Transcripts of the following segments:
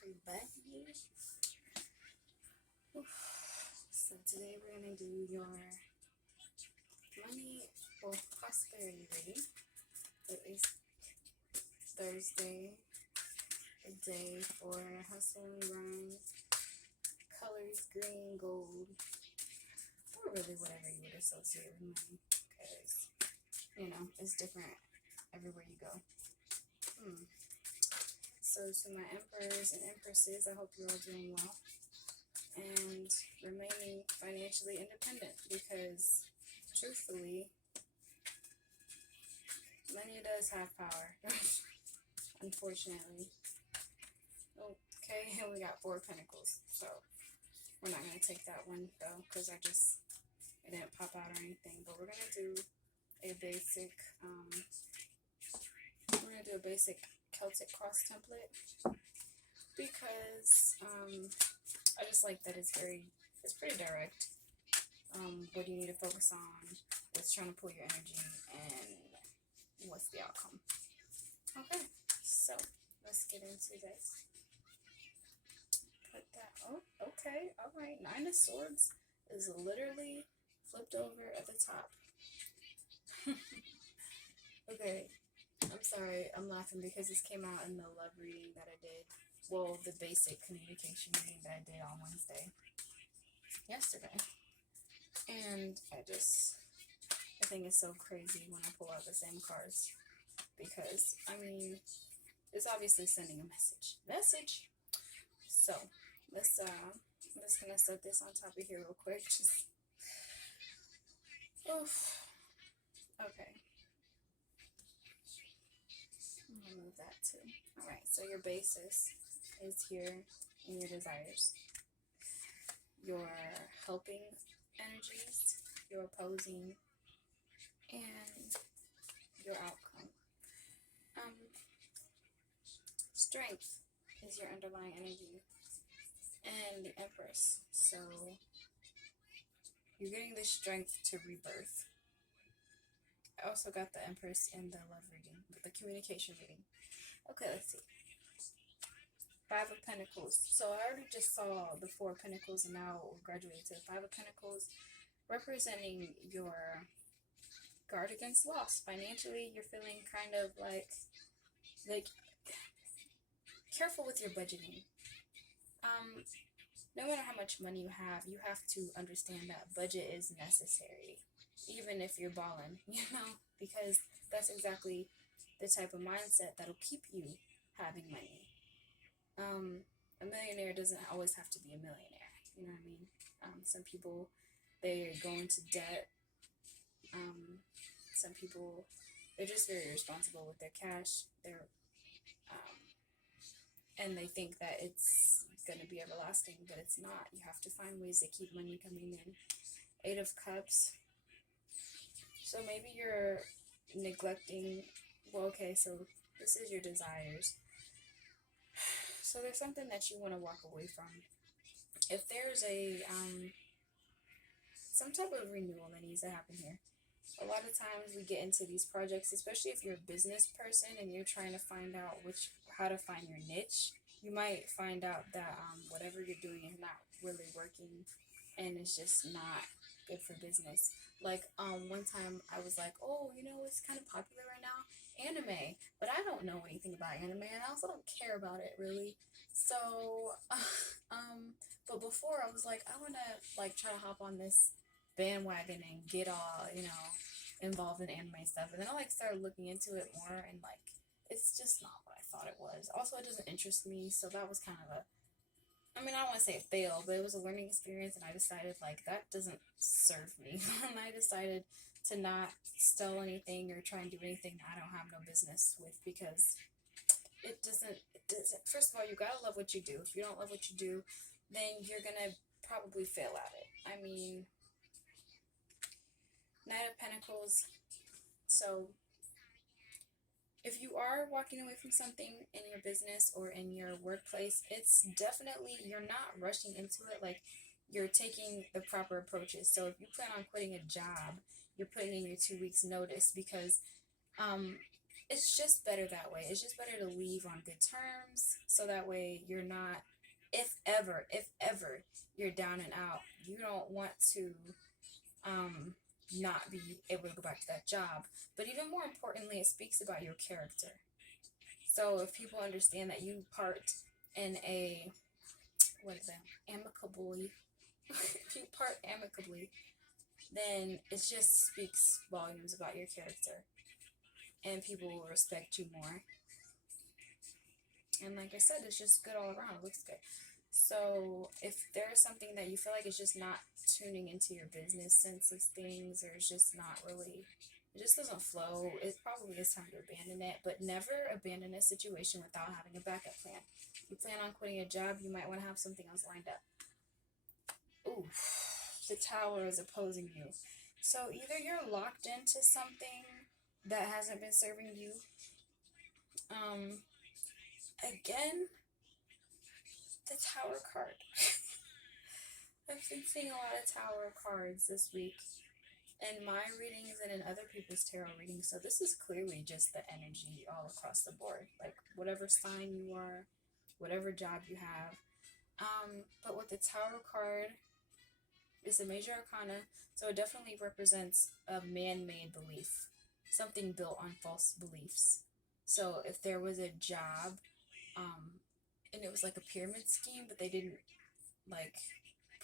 everybody. So today we're gonna do your money or prosperity reading. It is Thursday, a day for hustle and grind, colors green, gold, or really whatever you would associate with money, because it's different everywhere you go. So to my emperors and empresses, I hope you're all doing well and remaining financially independent, because truthfully, money does have power. Unfortunately. Okay, and we got 4 of Pentacles, so we're not gonna take that one though, because it didn't pop out or anything. But we're gonna do a basic Celtic cross template, because I just like that it's pretty direct. What do you need to focus on? What's trying to pull your energy, and what's the outcome? Okay, so let's get into this. Put that. Oh, okay, all right. 9 of Swords is literally flipped over at the top. Okay, I'm sorry, I'm laughing because this came out in the love reading that I did. Well, the basic communication reading that I did on yesterday. And I think it's so crazy when I pull out the same cards, because, it's obviously sending a message. So, I'm just gonna set this on top of here real quick. Okay. I'm gonna move that too. Alright, so your basis is here in your desires, your helping energies, your opposing, and your outcome. Strength is your underlying energy, and the Empress. So you're getting the strength to rebirth. I also got the Empress in the love reading, the communication reading. Okay, let's see. 5 of Pentacles. So I already just saw the 4 of Pentacles, and now we're graduating to the 5 of Pentacles, representing your guard against loss. Financially, you're feeling kind of like careful with your budgeting. No matter how much money you have to understand that budget is necessary, even if you're balling, because that's exactly the type of mindset that'll keep you having money. A millionaire doesn't always have to be a millionaire, you know what I mean? Some people, they go into debt. Some people, they're just very irresponsible with their cash. And they think that it's going to be everlasting, but it's not. You have to find ways to keep money coming in. 8 of Cups. So maybe you're neglecting, so this is your desires. So there's something that you want to walk away from. If there's some type of renewal that needs to happen here. A lot of times we get into these projects, especially if you're a business person and you're trying to find out how to find your niche. You might find out that whatever you're doing is not really working, and it's just not good for business. Like one time I was like, it's kind of popular right now, anime, but I don't know anything about anime, and I also don't care about it really. So but before I was like, I want to try to hop on this bandwagon and get all involved in anime stuff, and then I started looking into it more, and it's just not what I thought it was. Also, it doesn't interest me, so that was kind of I don't want to say a fail, but it was a learning experience, and I decided that doesn't serve me. And I decided to not sell anything or try and do anything that I don't have no business with, because it doesn't, first of all, you gotta love what you do. If you don't love what you do, then you're gonna probably fail at it. Knight of Pentacles. So if you are walking away from something in your business or in your workplace, it's definitely, you're not rushing into it. You're taking the proper approaches. So if you plan on quitting a job, you're putting in your 2 weeks notice, because it's just better that way. It's just better to leave on good terms, so that way you're not, if ever you're down and out, you don't want to um not be able to go back to that job. But even more importantly, it speaks about your character. So if people understand that you part in a, what is that, amicably, if you part amicably, then it just speaks volumes about your character, and people will respect you more. And like I said, it's just good all around. It looks good. So if there's something that you feel like is just not tuning into your business sense of things, or it's just not really, it just doesn't flow, it probably is time to abandon it. But never abandon a situation without having a backup plan. If you plan on quitting a job, you might want to have something else lined up. Ooh, the tower is opposing you. So either you're locked into something that hasn't been serving you. Again, the tower card. I've been seeing a lot of tower cards this week in my readings and in other people's tarot readings. So this is clearly just the energy all across the board. Like whatever sign you are, whatever job you have. But with the tower card, it's a major arcana, so it definitely represents a man-made belief, something built on false beliefs. So if there was a job, and it was like a pyramid scheme, but they didn't like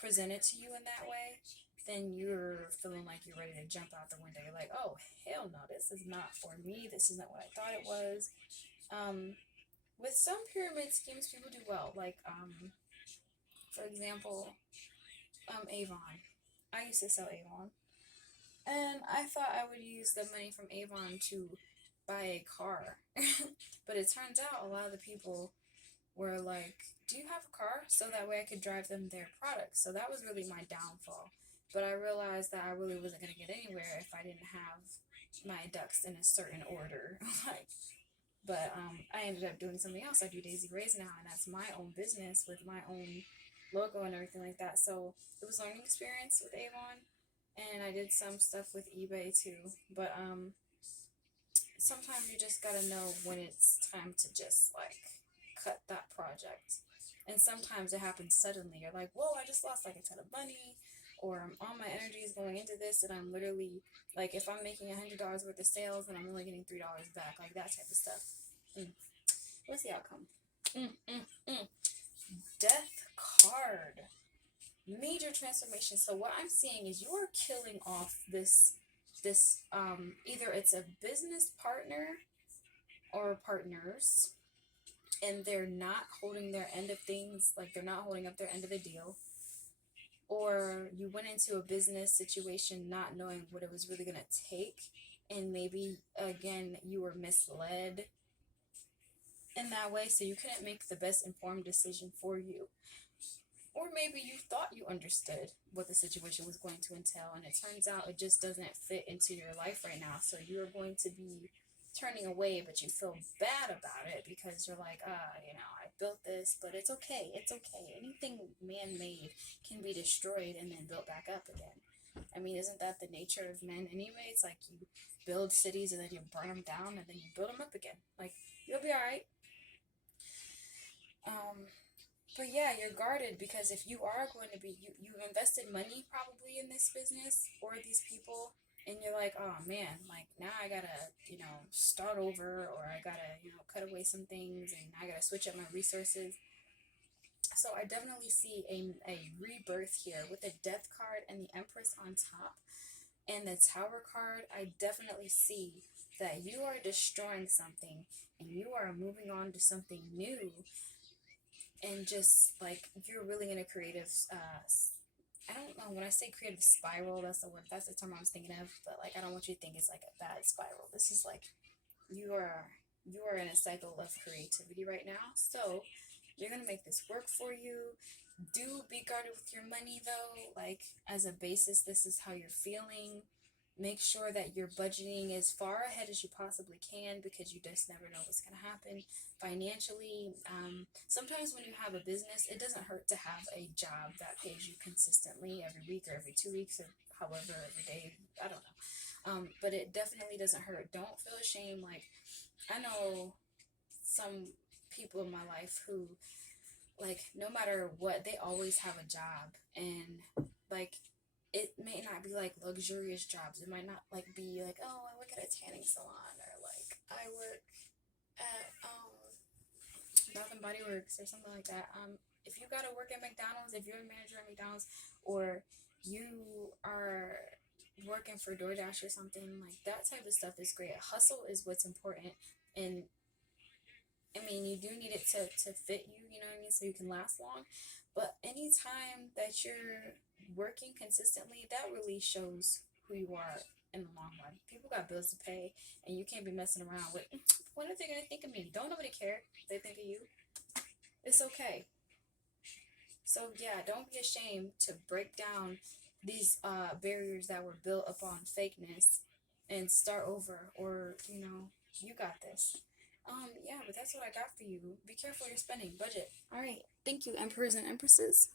present it to you in that way, then you're feeling like you're ready to jump out the window. You're like, oh hell no, this is not for me. This is not what I thought it was. With some pyramid schemes, people do well. Like, for example, Avon. I used to sell Avon, and I thought I would use the money from Avon to buy a car. But it turns out a lot of the people were like, do you have a car? So that way I could drive them their products. So that was really my downfall. But I realized that I really wasn't going to get anywhere if I didn't have my ducks in a certain order. But I ended up doing something else. I do Daisy Rays now, and that's my own business with my own logo and everything like that. So it was a learning experience with Avon, and I did some stuff with eBay too. But sometimes you just gotta know when it's time to just like cut that project. And sometimes it happens suddenly. You're like, whoa, I just lost like a ton of money, or all my energy is going into this, and I'm literally like, if I'm making $100 worth of sales and I'm only getting $3 back, like that type of stuff. What's the outcome? Death card. Major transformation. So what I'm seeing is you are killing off this either it's a business partner or partners, and they're not holding their end of things, like they're not holding up their end of the deal, or you went into a business situation not knowing what it was really going to take, and maybe again you were misled in that way, so you couldn't make the best informed decision for you. Or maybe you thought you understood what the situation was going to entail, and it turns out it just doesn't fit into your life right now. So you're going to be turning away, but you feel bad about it because you're like, I built this, but it's okay. It's okay. Anything man-made can be destroyed and then built back up again. I mean, isn't that the nature of men anyway? It's like you build cities and then you burn them down and then you build them up again. Like, you'll be all right. But yeah, you're guarded, because if you are going to be, you've invested money probably in this business or these people, and you're like, oh man, like now I gotta, start over, or I gotta, cut away some things, and I gotta switch up my resources. So I definitely see a rebirth here with the Death card and the Empress on top. And the Tower card, I definitely see that you are destroying something and you are moving on to something new. And just like you're really in a creative, I don't know, when I say creative spiral, that's the word, that's the term I was thinking of. But like, I don't want you to think it's like a bad spiral. This is like you are in a cycle of creativity right now. So you're gonna make this work for you. Do be guarded with your money though. Like, as a basis, this is how you're feeling. Make sure that you're budgeting as far ahead as you possibly can, because you just never know what's going to happen financially. Sometimes when you have a business, it doesn't hurt to have a job that pays you consistently every week or every 2 weeks or however, every day. I don't know. But it definitely doesn't hurt. Don't feel ashamed. Like, I know some people in my life who, like, no matter what, they always have a job, and like it may not be like luxurious jobs. It might not like be like, oh, I work at a tanning salon, or like I work at Bath and Body Works or something like that. If you gotta work at McDonald's, if you're a manager at McDonald's, or you are working for DoorDash or something, like that type of stuff is great. Hustle is what's important, and I mean, you do need it to fit you, you know what I mean, so you can last long. But anytime that you're working consistently, that really shows who you are in the long run. People got bills to pay, and you can't be messing around with, what are they going to think of me? Don't nobody care if they think of you. It's okay. So, yeah, don't be ashamed to break down these barriers that were built upon fakeness and start over, or, you got this. Yeah, but that's what I got for you. Be careful your spending budget. All right. Thank you, emperors and empresses.